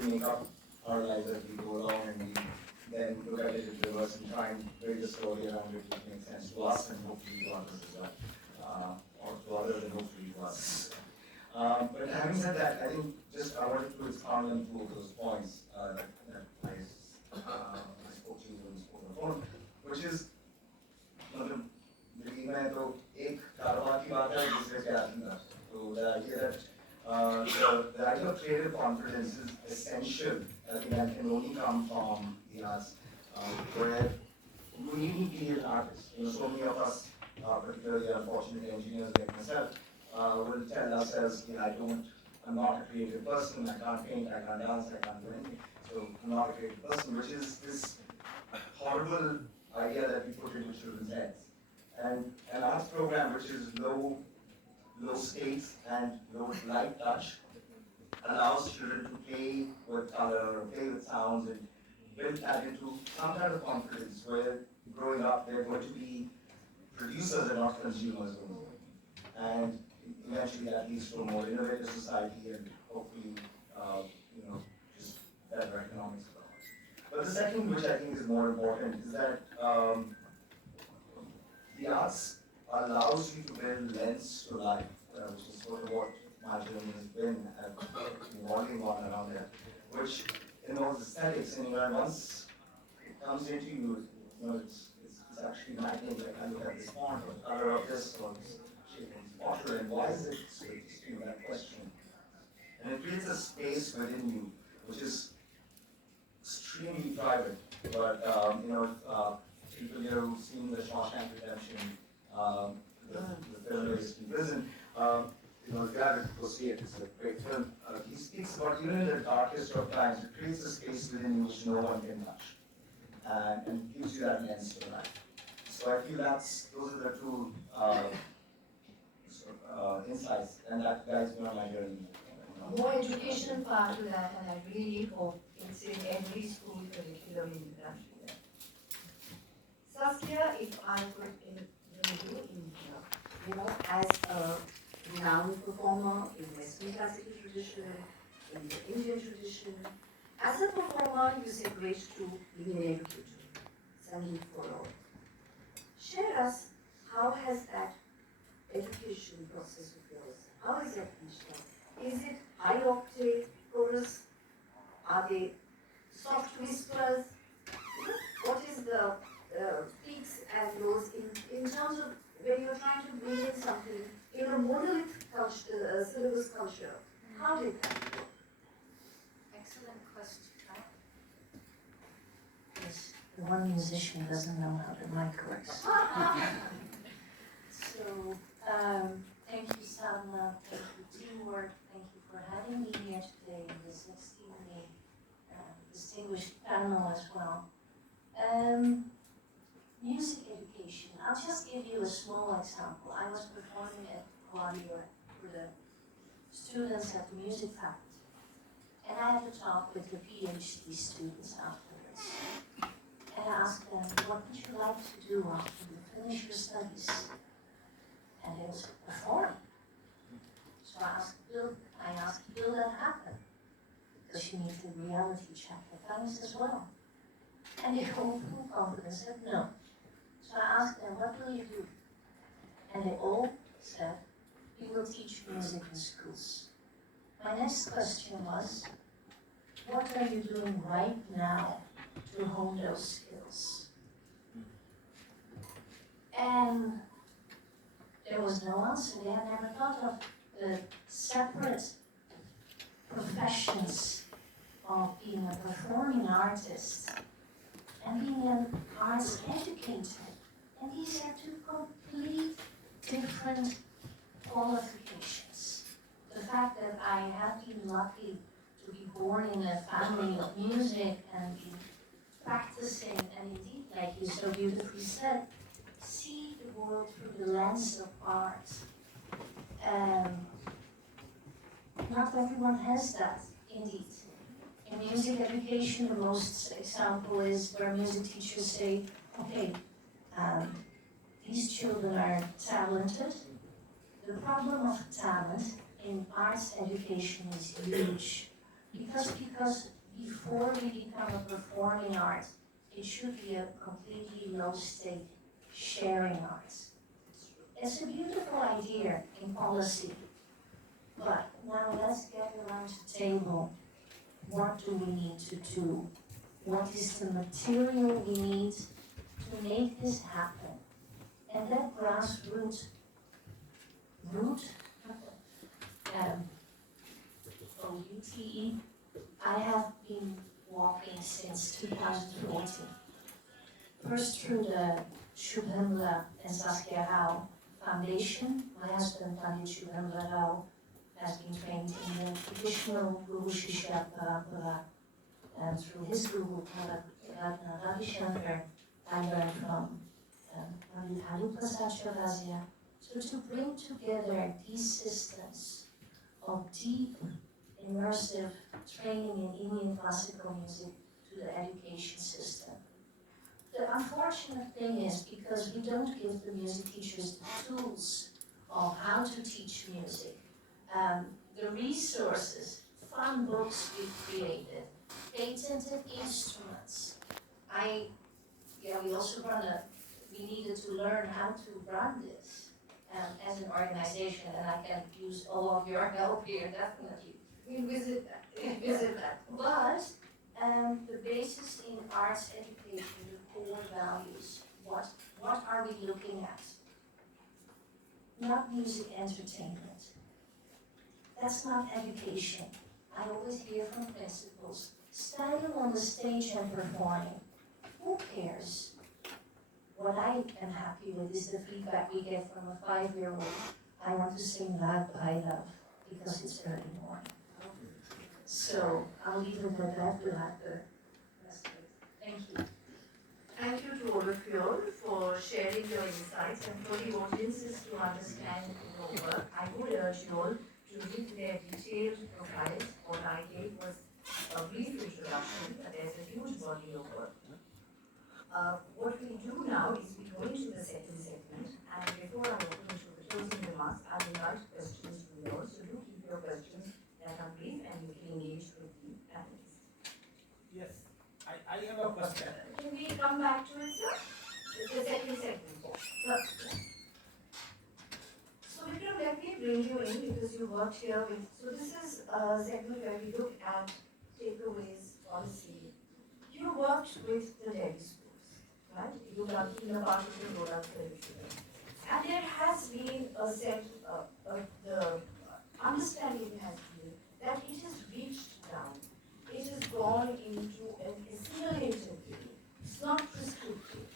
we make up our lives as we go along, and we then look at it in reverse and try and build a story around it which makes sense to us and hopefully to others as well, or to others and hopefully to us. But having said that, I think just I wanted to expound on two of those points that I spoke to you when we spoke on the phone, which is मतलब मेरी मैं तो एक कारोबार की बात है दूसरे से आती है तो the idea that the idea of creative confidence is essential, I think, and can only come from the arts, where you need to be an artist. You know, so many of us, particularly unfortunate engineers like myself, will tell ourselves, you know, I'm not a creative person, I can't paint, I can't dance, I can't do anything, so I'm not a creative person, which is this horrible idea that we put into children's heads. And an arts program which is low stakes and low light touch allows children to play with color, play with sounds, and build that into some kind of confidence where growing up they're going to be producers and not consumers only. And eventually that leads to a more innovative society and hopefully, just better economics. But the second, which I think is more important, is that the arts allows you to build lens to life, which is sort of what my journey has been evolving on around there, which involves aesthetics, and once it comes into you, it's actually magnetic. Like I look at this font, or the color of this, or this shape of this bottle, and why is it so interesting, that question? And it creates a space within you, which is extremely private, but people here who've seen the Shawshank Redemption, the film based in prison, if you have it, go see it, it's a great film. He speaks about even in the darkest of times, it creates a space within you which no one can touch, and gives you that lens to life. So I feel those are the two insights, and that guides me on my journey. More education part to that, and I really hope it's in every school curriculum in the country. Saskia, if I could interview you, as a renowned performer in Western classical tradition, in the Indian tradition, as a performer, you say great to being an educator, Sangeet for all. Share us, how has that education process of yours, how is that reached out? Is it high octave chorus? Are they soft whispers? What is the peaks and lows in terms of when you're trying to bring in something in a monolith culture, syllabus culture? How did that go? Excellent question. Yes, the one musician doesn't know how the mic works. So, thank you, Salma. Thank you, teamwork. Thank you for having me here today in this extremely distinguished panel as well. Music education. I'll just give you a small example. I was performing at Quadio for the students at the music faculty, and I had to talk with the PhD students afterwards. And I asked them, what would you like to do after you finish your studies? And they would perform. So I asked, will that happen? Because you need to reality check the things as well. And they all full confidence said no. So I asked them, what will you do? And they all said, we will teach music in schools. My next question was, what are you doing right now to hone those skills? And there was no answer. They had never thought of the separate professions of being a performing artist and being an arts educator. And these are two complete different qualifications. The fact that I have been lucky to be born in a family of music and be practicing, and indeed, like you so beautifully said, see the world through the lens of art. Not everyone has that, indeed. In music education, the most example is where music teachers say, okay, these children are talented. The problem of talent in arts education is huge. Because before we become a performing art, it should be a completely low-stake sharing art. It's a beautiful idea in policy, but now let's get around the table. What do we need to do? What is the material we need to make this happen? And that grassroots OUTE, I have been walking since 2014. First through the Shubhamla and SASKIA RAO Foundation. My husband, Pandit Shubhamla Rao, has been trained in the traditional Guru Shishya Parampara, and through his Guru, Ratna Ravi Shankar, I learned from Pandit Haruprasad Chaurasia. So to bring together these systems of deep, immersive training in Indian classical music to the education system. The unfortunate thing is, because we don't give the music teachers the tools of how to teach music, the resources, fun books we've created, patented instruments. We needed to learn how to run this as an organization, and I can use all of your help here, definitely. We'll visit that. But the basis in arts education, the core values, what are we looking at? Not music entertainment. That's not education. I always hear from principals, standing on the stage and performing. Who cares? What I am happy with is the feedback we get from a 5-year-old. I want to sing loud I love because it's early morning. So I'll leave it at that without the rest of it. Thank you. Thank you to all of you all for sharing your insights and for the audiences to understand your work. I would urge you all to read their detailed profiles. What I gave was a brief introduction, but there's a huge body of work. What we do now is we go into the second segment, and before I open into the closing remarks, I'll invite questions from you all. So do keep your questions that are brief, and you can engage with the panelists. Yes, I have a question. Can we come back to it, sir? The second segment. So Vikram, let me bring you in because you worked here with. So this is a segment where we look at takeaways, policy. You worked with the Delhi schools, right? You were in a part of the rollout curriculum. And there has been a set of the understanding has been that it has reached down. It has gone into an assimilative way. It's not prescriptive.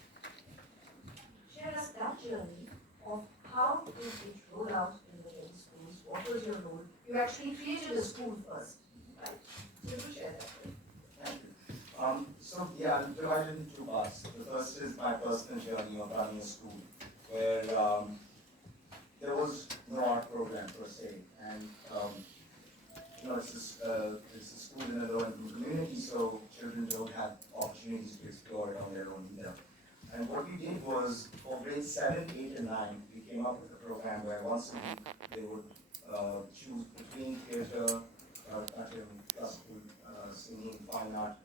Share us that journey of how did it roll out in the Delhi schools? What was your role? You actually created a school first, right? So do share that. Thank you. So yeah, I'm divided into 2 parts. The first is my personal journey of running a school, where there was no art program per se, and it's a school in a low-income community, so children don't have opportunities to explore it on their own either. And what we did was, for grades 7, 8, and 9, we came up with a program where once a week they would choose between theatre, classical singing, fine art,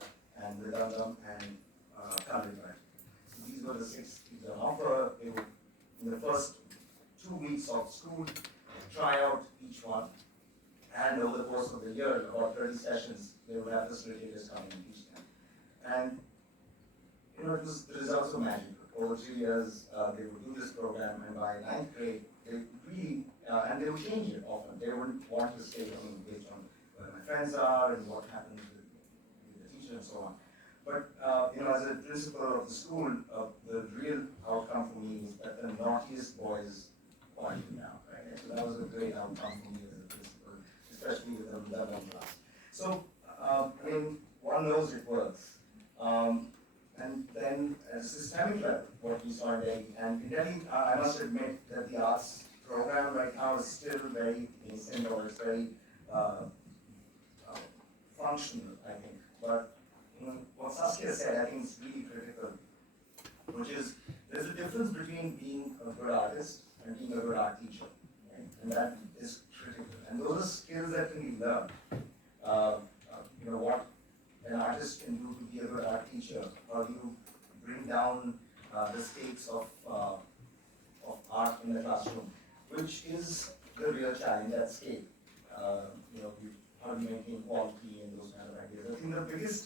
and Mridangam and Kalindra. So these were the 6 things on offer. They would, in the first 2 weeks of school, try out each one. And over the course of the year, about 30 sessions, they would have facilitators come and teach them. And the results were magical. Over 3 years, they would do this program, and by 9th grade, they really, and they would change it often. They wouldn't want to stay based on where my friends are and what happens with the teacher and so on. But as a principal of the school, the real outcome for me was that the naughtiest boys quieted down, right? So that was a great outcome for me as a principal, especially with the 11th class. So, one knows it works. And then at a systemic level, what we saw in Delhi, and in Delhi, I must admit that the arts program right now is still very nascent, or it's very functional, I think. But what Saskia said, I think is really critical, which is there's a difference between being a good artist and being a good art teacher, right? And that is critical. And those are skills that can be learned. an artist can do to be a good art teacher? How do you bring down the stakes of art in the classroom, which is the real challenge at stake. How do you maintain quality and those kind of ideas? I think the biggest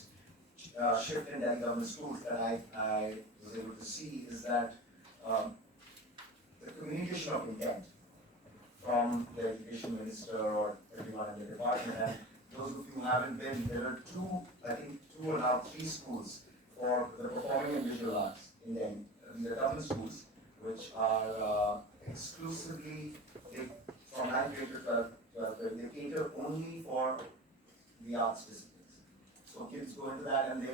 shift in Delhi government schools that I was able to see is that the communication of intent from the education minister or everyone in the department, and those of you who haven't been, there are two and now three schools for the performing and visual arts in Delhi. These are government schools which are exclusively, from 9th grade to 12th grade, they cater only for the arts disciplines. So kids go into that and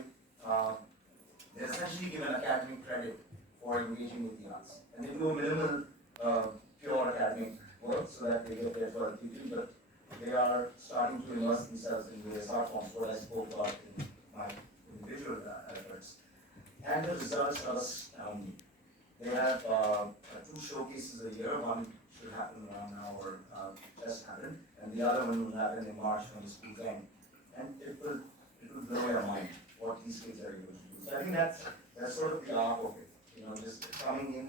they're essentially given academic credit for engaging with the arts. And they do a minimal pure academic work so that they get their 12th degree, but they are starting to immerse themselves in various art forms, what I spoke about in my individual efforts. And the results are astounding. They have 2 showcases a year. One should happen around now or just happened, and the other one will happen in March when the school's end. And it will blow your mind what these kids are able to do. So I think that's sort of the arc of it. Just coming in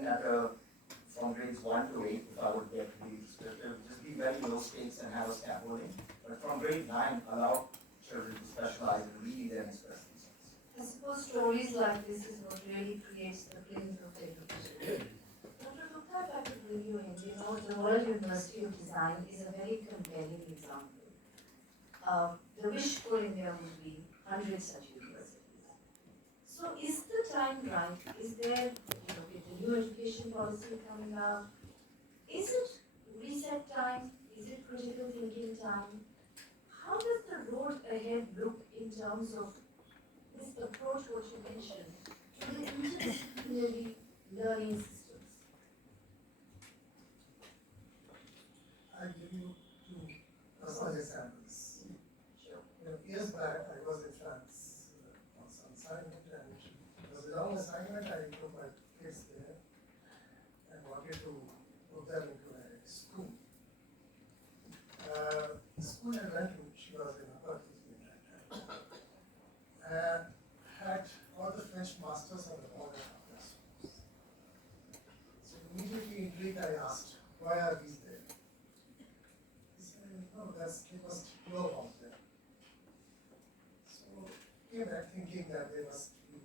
from grades 1 to 8, if I would get to be descriptive, just be very low stakes and have a scaffolding. But from grade 9, allow children to specialize and read and express themselves. I suppose stories like this is what really creates the feelings of education. Dr. Gupta, if I could bring you in, the World University of Design is a very compelling example. The wish for India would be 100 such universities. So is the time right? Is there, with the new education policy coming out, is it reset time? Is it critical thinking time? How does the road ahead look in terms of this approach, what you mentioned, to the interdisciplinary learning systems? I give you 2 personal examples. Sure. Years back, I was in France on some assignment, and it was a long assignment. I took my kids there and wanted to put them into a school. The school I went to, she was in upper KG at that time, had all the French masters on the border of their schools. So immediately intrigued, I asked, why are these there? He said, no, they must know about them. So came back thinking that they must be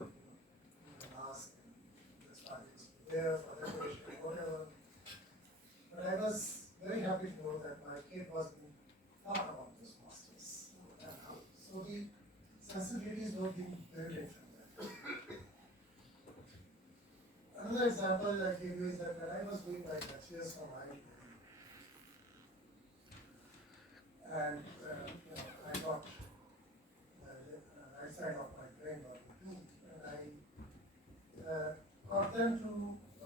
asked, and that's why they must be there for decoration or whatever. But I was very happy to know that my kid was being taught about those masters. So the sensibilities were being built in from that. Another example I gave you is that when I was doing my bachelor's from IIT, and I got the right side of my brain got too, and I got them to,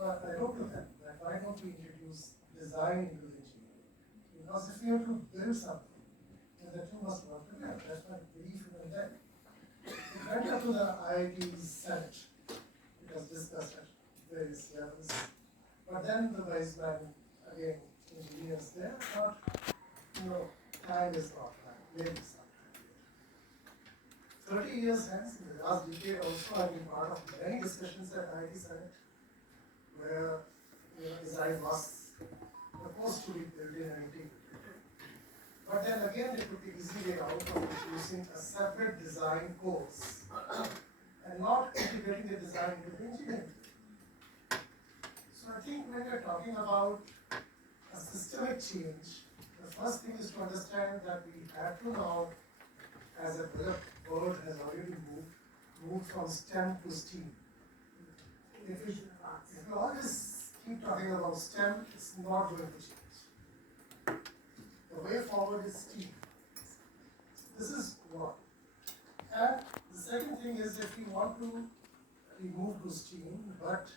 I wrote to them that why don't we introduce design into the engineering? Because if you have to build something, then the two must work together. That's my belief in them. It went up to the IIT Senate. It was discussed at various levels. But then the wise man, again, engineers there, thought, time is not right, maybe sometime later. 30 years hence, in the last decade also, I've been part of many discussions at IIT Senate, where design was proposed to be built in and integrated. But then again, they took the easy way out of introducing a separate design course and not integrating the design into the engineering. So I think when we're talking about a systemic change, the first thing is to understand that we have to now, as a world has already moved from STEM to STEAM. If we always keep talking about STEM, it's not going to change. The way forward is STEAM. This is one. And the second thing is, if we want to move to STEAM, but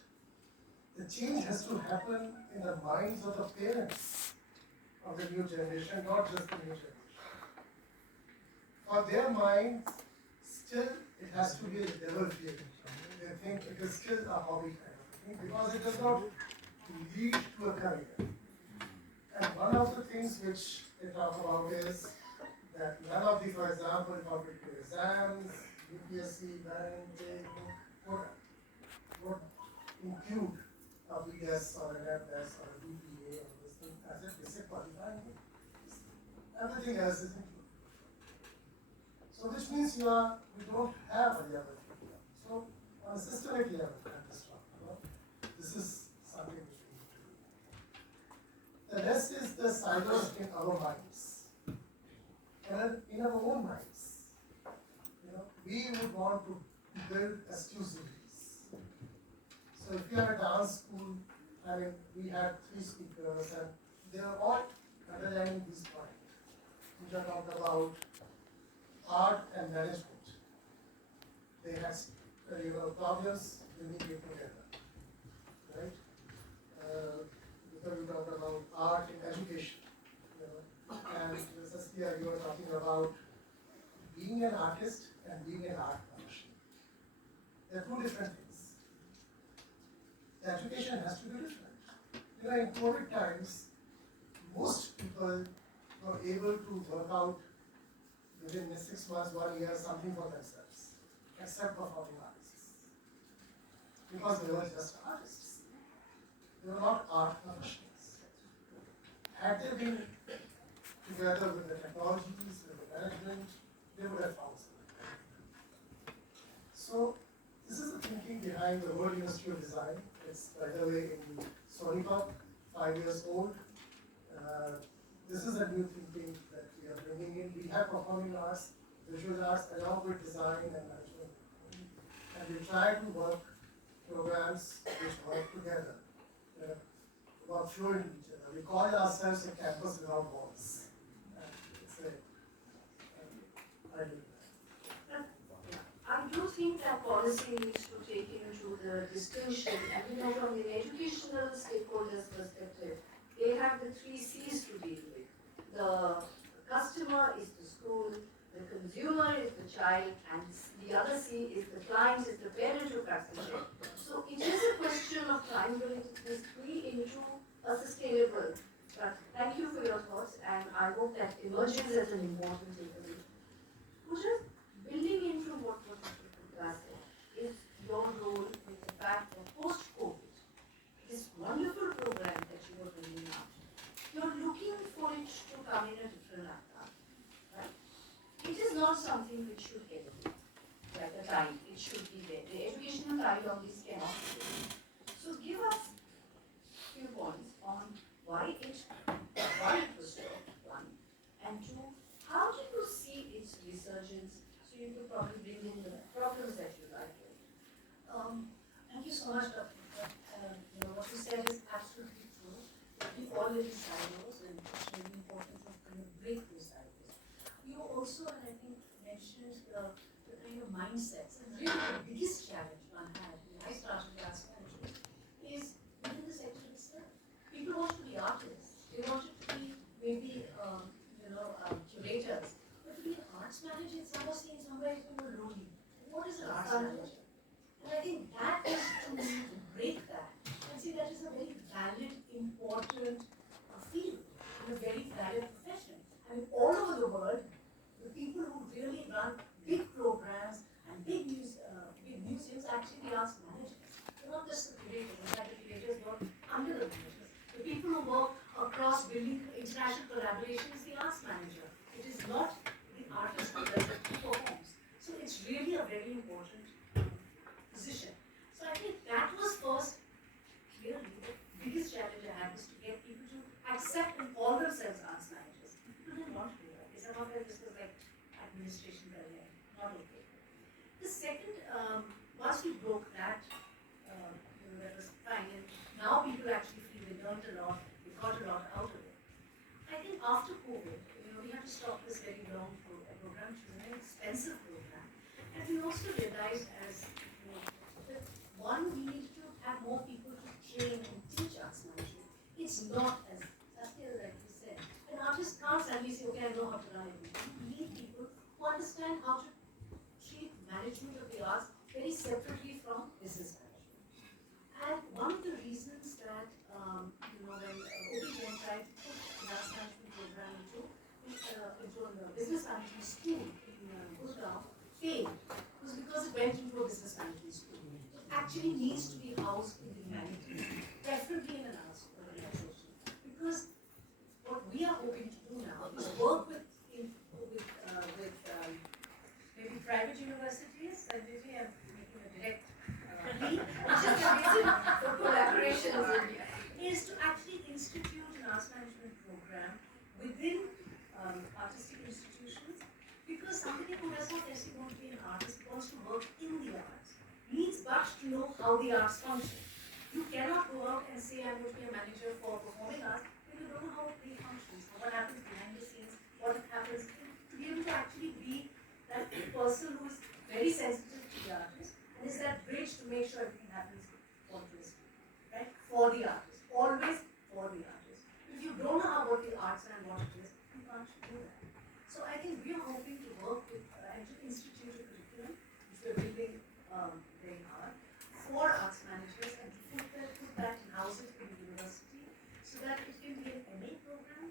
the change has to happen in the minds of the parents of the new generation, not just the new generation. For their minds, still it has to be a level field. They think it is still a hobby kind of thing because it does not lead to a career. And one of the things which they talk about is that none of the, for example, competitive exams, UPSC, bank, they would include a BS or an MS or a BPA or this thing as a basic qualifying. Everything else is included. So which means we don't have a level. So on a systemic level, this is something which we need to do. The rest is the silos in our minds. And in our own minds, we would want to build exclusivities. So if you are a dance school, we had 3 speakers and they are all underlining this point, which are talked about art and management. They had problems, we need to get together, right? Because we talked about art in education, and SASKIA, you were talking about being an artist and being an art professional. They're 2 different things. The education has to be different. In COVID times, most people were able to work out within 6 months, 1 year, something for themselves, except performing artists. Because they were just artists. They were not art professionals. Had they been together with the technologies, with the management, they would have found something. So, this is the thinking behind the World University of Design. It's, by the way, in Sonipa, 5 years old. This is a new thinking that we are bringing in. We have performing arts, visual arts, along with design and management. And we try to work programs which work together, work fluent with each other. We call ourselves a campus without walls. It's a, I do that. I do think that policy needs to take into the distinction, and from the educational stakeholders' perspective, they have the 3 C's to deal with. The customer is the school, the consumer is the child, and the other C is the client, is the parent who practices it. So it is a question of trying to bring these 3 into a sustainable. But thank you for your thoughts, and I hope that emerges as an important takeaway. Pooja, building into what Mr. Putla said, is your role with the fact that post-COVID, this wonderful program that you are bringing out, you're looking for it to come in a different avatar, right? It is not something which should elevate, like a tide, it should be there. The educational tide on this cannot be there. So give us a few points on why it was stopped, 1, and 2, how do you see its resurgence, so you could probably bring in the problems that you like with. Thank you so much, Dr. What you said is absolutely true. We all live in silos, and it's really important to kind of break those silos. You also, and I think, mentioned the kind of mindsets. And really, the biggest challenge one had when I started class management is within the sector itself. People wanted to be artists. They wanted to be maybe, curators. But to be an arts manager, it's almost seen somewhere you were lonely. What is an arts manager? And I think that is to break that. And see, that is a very valid, important field, and a very valid profession. I mean, all over the world, the people who really run big programs and big museums actually the arts managers. They're not just the curators. In fact, the curators work under the managers. The people who work across building international collaboration is the arts manager. It is not the artist who does it, who performs. So it's really a very important position. So I think that was first, clearly, the biggest challenge I had was to get people to accept and call themselves arts managers. People didn't want to do that. They said, okay, this was like administration career, not okay. The second, once we broke that, that was fine, and now people actually feel they learned a lot, they got a lot out of it. I think after COVID, we had to stop this very long program, which was a very expensive program. And we also realized as, that one, we need to have more people to train and teach arts management. It's not, as Saskia rightly said, an artist can't suddenly say, okay, I know how to run everything. We need people who understand how to treat management of the arts very separately from business management. And one of the reasons that, when OPGN tried to put an arts management program into a business management school in Gurgaon failed was went into a business management school. It actually needs to be housed in the humanities, preferably in an arts organization. Because what we are hoping to do now is work with maybe private universities, and maybe I'm making a direct plea, which is the reason for collaborations is to actually institute an arts management program within artistic institutions, because somebody who does not necessarily want to be an artist, wants to work in the arts, needs but to know how the arts function. You cannot go out and say, I'm going to be a manager for performing arts, when you don't know how it really functions, what happens behind the scenes, what happens, to be able to actually be that person who is very sensitive to the artist, and is that bridge to make sure everything happens continuously, right? For the artist, always for the artist. If you don't know how what the arts and what it is, you can't do that. So I think we are hoping to work with and to institute a curriculum, which we're building very hard, for arts managers, and to put that and house it in the university, so that it can be an MA program,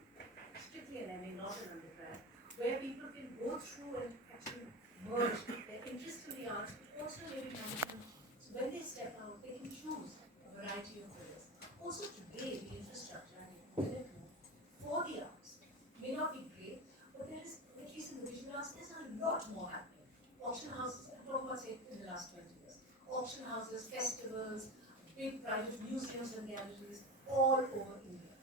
strictly an MA, not an undergrad, where people can go through and actually merge their interest in the arts, but also maybe management. So when they step out, they can choose a variety of careers. Also today, the infrastructure and the for the arts may not be great, but there is, at least in the visual arts, there's a lot more happening. Auction houses, I'm talking about say in the last 20 years. Auction houses, festivals, big private museums and galleries all over India.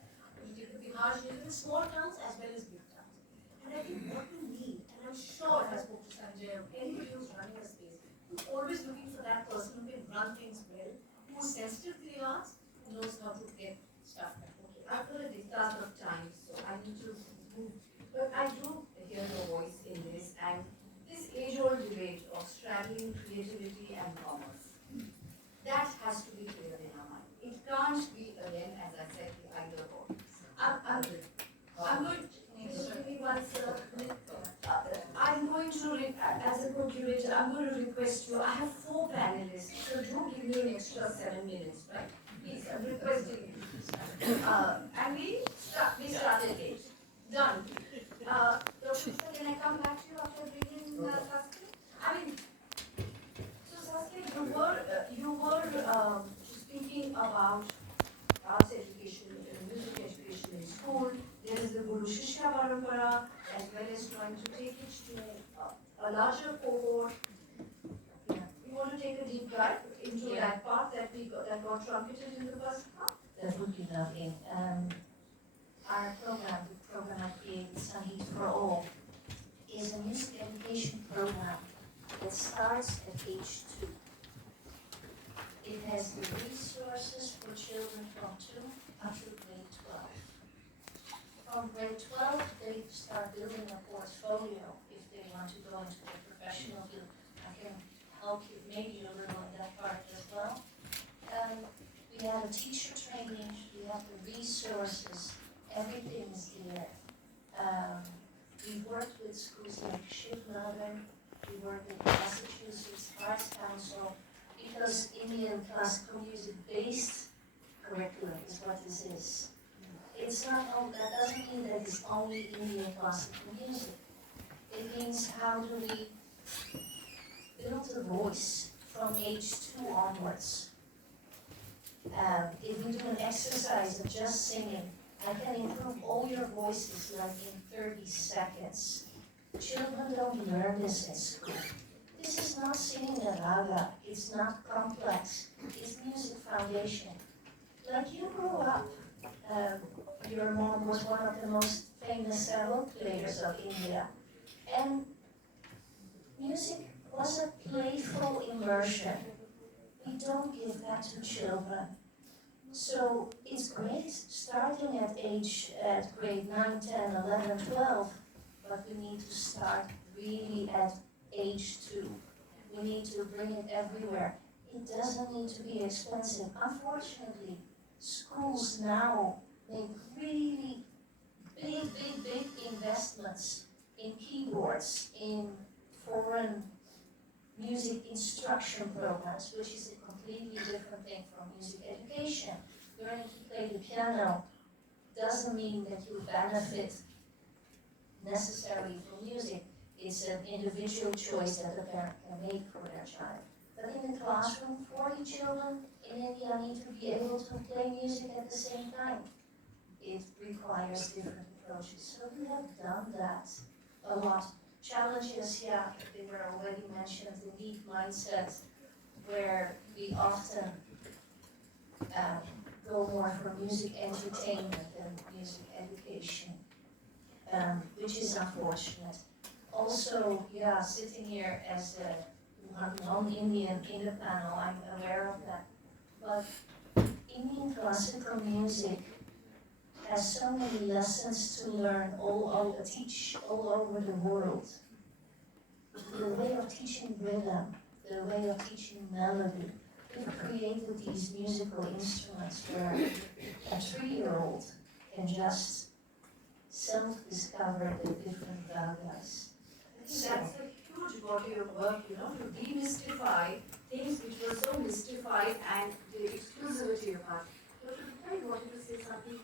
You take the Bihar, you live in small towns as well as big towns. And I think what we need, and I'm sure if I spoke to Sanjay or anybody who's running a space, who's always looking for that person who can run things well, who's sensitive to the arts, knows how to get stuff done. Okay, I've got a dictate of time, so I need to move. But I do hear your voice in this, and this age-old debate of straddling creativity and commerce, that has to be clear in our mind. It can't be, again, as I said, the either or. I'm going to, just give me 1 second. I'm going to, as a co-curator, I'm going to request you, I have 4 panelists, so do give me an extra 7 minutes, right? Please, I'm requesting you. And we started late. Done. Dr. Can I come back to you after bringing Saskia? I mean, so Saskia, you were speaking about arts education, music education in school. There is the Guru Shishya Parampara, as well as trying to take it to a larger cohort. You want to take a deep dive into that part that got trumpeted in the first part? That would be lovely. Our program, the program I created, Sangeet for All, is a music education program that starts at age 2. It has the resources for children from 2 up to grade 12. From grade 12, they start building a portfolio if they want to go into the professional field. I can help you maybe a little in that part as well. We have a teacher training, we have the resources, everything is there. We've worked with schools like Shivnadar, we work with Massachusetts Arts Council, because Indian classical music-based curriculum is what this is. It's not only, that doesn't mean that it's only Indian classical music. It means how do we build a voice from age 2 onwards. If we do an exercise of just singing, I can improve all your voices like in 30 seconds. Children don't learn this in school. This is not singing a raga, it's not complex, it's music foundation. Like you grew up, your mom was one of the most famous sarod players of India, and music was a playful immersion. We don't give that to children. So it's great starting at grade 9, 10, 11, 12, but we need to start really at age 2. We need to bring it everywhere. It doesn't need to be expensive. Unfortunately, schools now make really big investments in keyboards, in foreign music instruction programs, which is a completely different thing from music education. Learning to play the piano doesn't mean that you benefit necessarily from music. it's an individual choice that the parent can make for their child. But in the classroom, 40 children in India need to be able to play music at the same time. It requires different approaches. So we have done that a lot. Challenges, yeah, they were already mentioned, the need mindset, where we often go more for music entertainment than music education, which is unfortunate. Also, yeah, sitting here as a non-Indian in the panel, I'm aware of that. But Indian classical music has so many lessons to learn teach all over the world. The way of teaching rhythm, the way of teaching melody. We've created these musical instruments where a 3-year-old can just self-discover the different ragas. That's a huge body of work, you know, to demystify things which were so mystified and the exclusivity of art. Dr. Bhai wanted to say something.